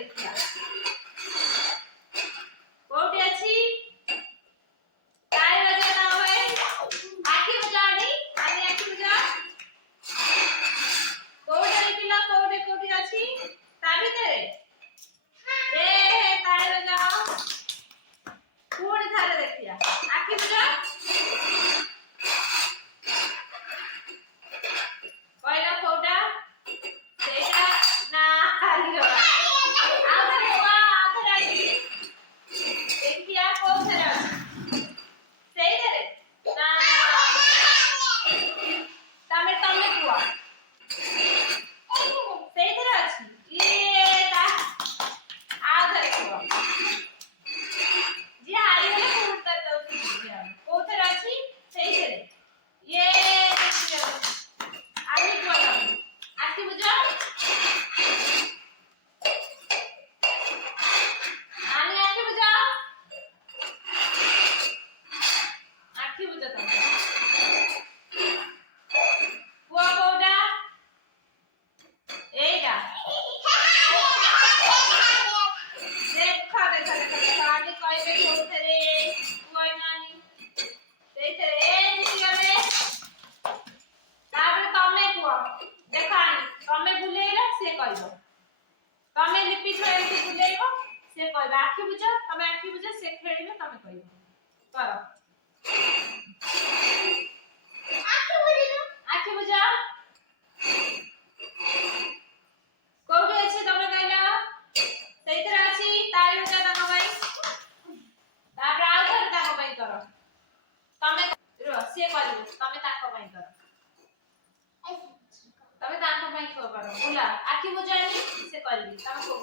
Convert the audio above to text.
देखिया कोठी अछि तारे बजे ना होए आखी बजानी आनी आखी बजा कोठे लिखिला कोठी अछि ता भीतर ए तारे बजाओ पूर्ण थारे देखिया आखी बजा पहिला कोठा सेटा ना खाली हो आधरे हुआ आधरे देखिया कोठरा सही करे ना तमे कुआ सही तरह अछि ये ता आधरे कुआ जी आरी वाला पूर्णता तो कोठरा अछि सही करे ये आगे कुआ आखी बुझा आनी आखी बुझा आखी बुझा तमे कुआ कोडा एगा देखा आगे कइबे कोथरे कुआ नानी सेई थरे ए दिसियाले ताबे तमे कुआ देखानी तमे बुलेइला से कइबो तमे लिपि थरे से बुलेइबो से कइबो आखी बुझा तमे आखी बुझा से खेलिबे तमे कइबो करो आखी बुझा कोठी अछि तमे कइला सेई थरे अछि तारे बुझा तमे भाई तापर आउ थरे ताको भाई करो तमे रो से करिबो तमे ताको भाई करो तमे ताको भाई करो बोला आखी बुझानी से करिबी तमे को